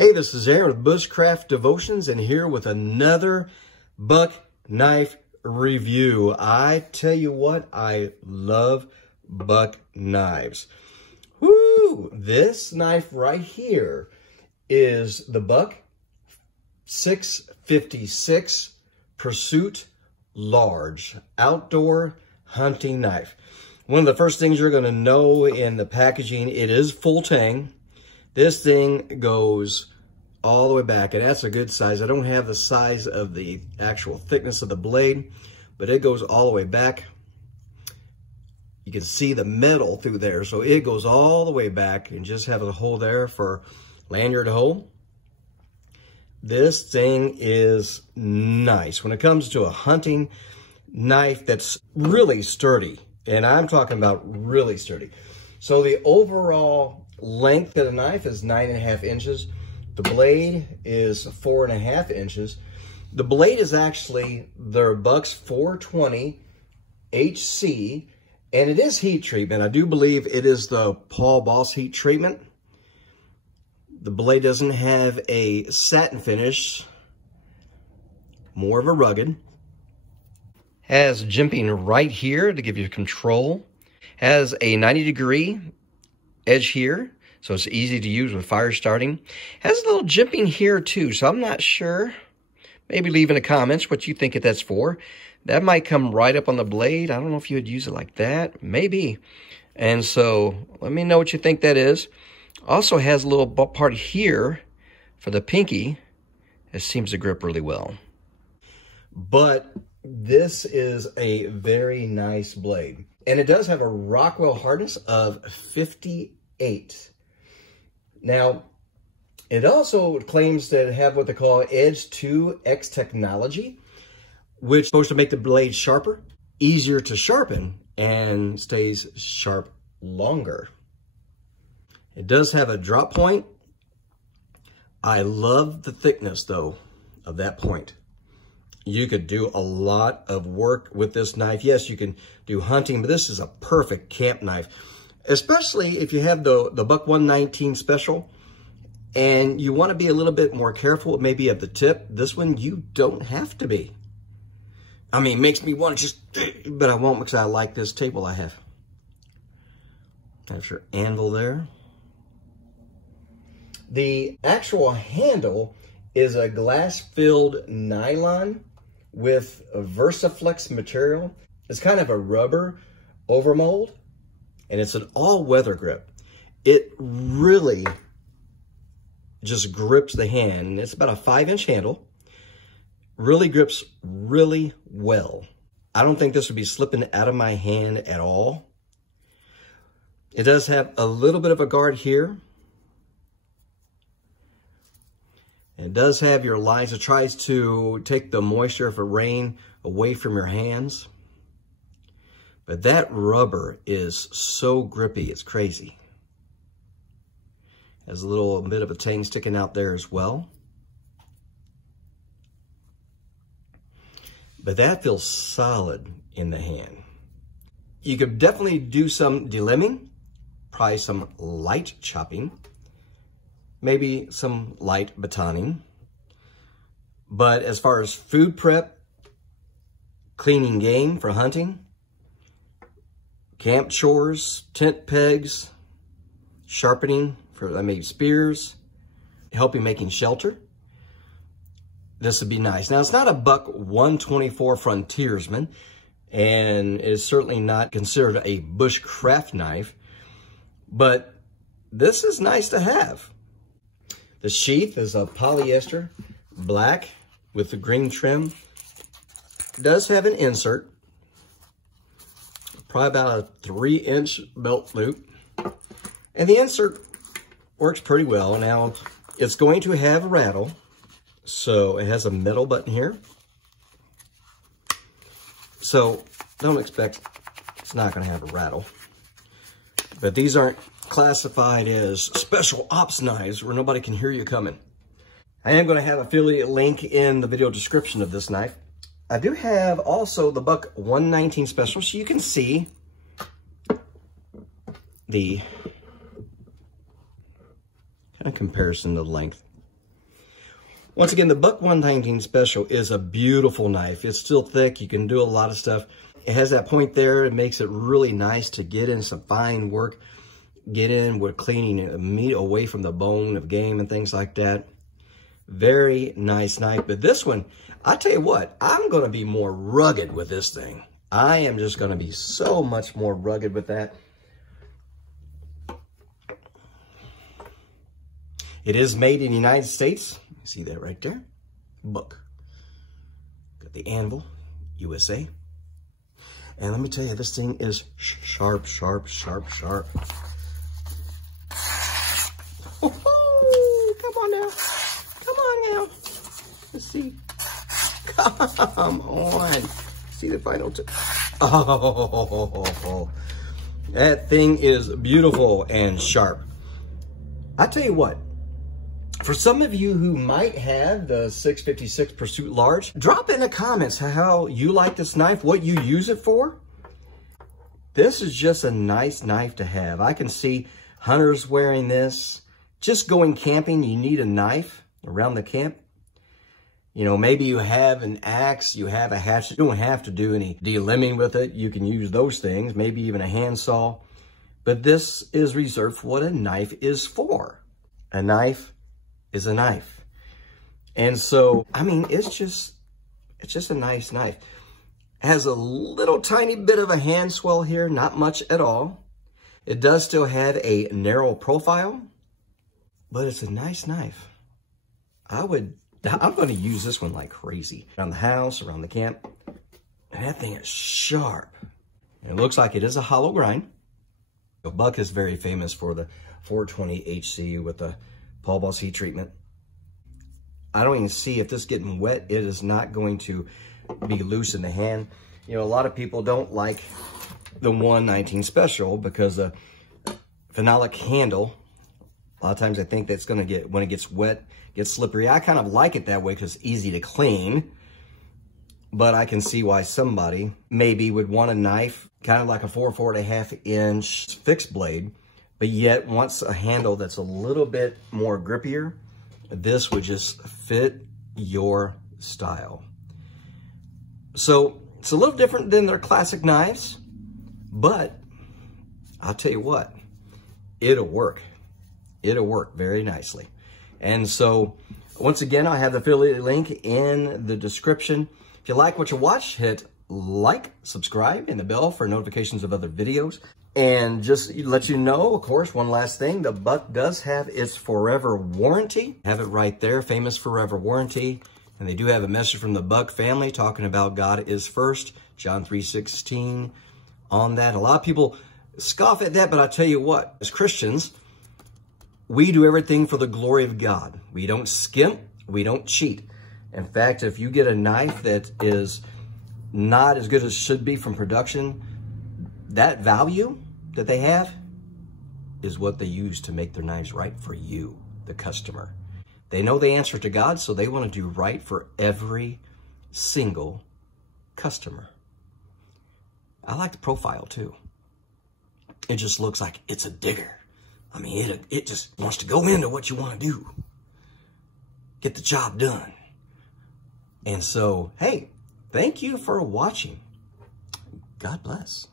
Hey, this is Aaron with Bushcraft Devotions, and here with another buck knife review. I tell you what, I love buck knives. Woo! This knife right here is the Buck 656 Pursuit Large Outdoor Hunting Knife. One of the first things you're going to know in the packaging, it is full tang. This thing goes all the way back, and that's a good size. I don't have the size of the actual thickness of the blade, but it goes all the way back. You can see the metal through there, so it goes all the way back and just have a hole there for lanyard hole. This thing is nice when it comes to a hunting knife that's really sturdy, and I'm talking about really sturdy. So the overall length of the knife is 9.5 inches. The blade is 4.5 inches. The blade is actually their Buck's 420 HC, and it is heat treatment. I do believe it is the Paul Boss heat treatment. The blade doesn't have a satin finish, more of a rugged. Has jimping right here to give you control. Has a 90-degree edge here, so it's easy to use with fire starting. Has a little jimping here too, so I'm not sure. Maybe leave in the comments what you think that's for. That might come right up on the blade. I don't know if you would use it like that. Maybe. And so let me know what you think that is. Also has a little part here for the pinky. It seems to grip really well. But this is a very nice blade. And it does have a Rockwell hardness of 58. Now, it also claims to have what they call Edge 2X technology, which is supposed to make the blade sharper, easier to sharpen, and stays sharp longer. It does have a drop point. I love the thickness, though, of that point. You could do a lot of work with this knife. Yes, you can do hunting, but this is a perfect camp knife, especially if you have the Buck 119 special and you want to be a little bit more careful maybe at the tip. This one, you don't have to be. I mean, it makes me want to just, but I won't because I like this table I have. That's your anvil there. The actual handle is a glass-filled nylon with a VersaFlex material. It's kind of a rubber overmold, and it's an all-weather grip. It really just grips the hand. It's about a 5-inch handle. Really grips really well. I don't think this would be slipping out of my hand at all. It does have a little bit of a guard here. It does have your lines. It tries to take the moisture of a rain away from your hands. But that rubber is so grippy, it's crazy. Has a little bit of a tang sticking out there as well. But that feels solid in the hand. You could definitely do some delimbing, probably some light chopping, maybe some light batoning. But as far as food prep, cleaning game for hunting, camp chores, tent pegs, sharpening for maybe spears, helping making shelter, this would be nice. Now, it's not a Buck 124 Frontiersman, and it's certainly not considered a bushcraft knife, but this is nice to have. The sheath is a polyester black with the green trim. It does have an insert, probably about a 3-inch belt loop. And the insert works pretty well. Now, it's going to have a rattle. So it has a metal button here. So don't expect it's not going to have a rattle. But these aren't classified as special ops knives where nobody can hear you coming. I am going to have an affiliate link in the video description of this knife. I do have also the Buck 119 special, so you can see the kind of comparison to length. Once again, the Buck 119 Special is a beautiful knife. It's still thick. You can do a lot of stuff. It has that point there. It makes it really nice to get in some fine work. Get in with cleaning meat away from the bone of game and things like that. Very nice knife. But this one, I tell you what, I'm going to be more rugged with this thing. I am just going to be so much more rugged with that. It is made in the United States. See that right there? Buck. Got the anvil, USA. And let me tell you, this thing is sharp, sharp, sharp, sharp. Oh, come on now. Come on now. Let's see. Come on. See the final two. Oh, that thing is beautiful and sharp. I tell you what, for some of you who might have the 656 Pursuit Large, drop in the comments how you like this knife, what you use it for. This is just a nice knife to have. I can see hunters wearing this. Just going camping, you need a knife around the camp. You know, maybe you have an axe, you have a hatchet. You don't have to do any delimbing with it. You can use those things, maybe even a handsaw. But this is reserved for what a knife is for. A knife is a knife. And so, I mean, it's just a nice knife. It has a little tiny bit of a hand swell here, not much at all. It does still have a narrow profile, but it's a nice knife. I'm going to use this one like crazy. Around the house, around the camp. And that thing is sharp. And it looks like it is a hollow grind. Buck is very famous for the 420 HC with the Paul Boss heat treatment. I don't even see if this getting wet, it is not going to be loose in the hand. You know, a lot of people don't like the 119 Special because the phenolic handle, a lot of times I think that's going to get, when it gets wet, gets slippery. I kind of like it that way because it's easy to clean. But I can see why somebody maybe would want a knife, kind of like a 4.5 inch fixed blade, but yet wants a handle that's a little bit more grippier. This would just fit your style. So it's a little different than their classic knives, but I'll tell you what, it'll work. It'll work very nicely. And so once again, I have the affiliate link in the description. If you like what you watch, hit like, subscribe, and the bell for notifications of other videos. And just let you know, of course, one last thing, the Buck does have its forever warranty. Have it right there, famous forever warranty. And they do have a message from the Buck family talking about God is first, John 3:16 on that. A lot of people scoff at that, but I tell you what, as Christians, we do everything for the glory of God. We don't skimp, we don't cheat. In fact, if you get a knife that is not as good as it should be from production, that value that they have is what they use to make their knives right for you, the customer. They know the answer to God, so they want to do right for every single customer. I like the profile too. It just looks like it's a digger. I mean, it just wants to go into what you want to do. Get the job done. And so, hey, thank you for watching. God bless.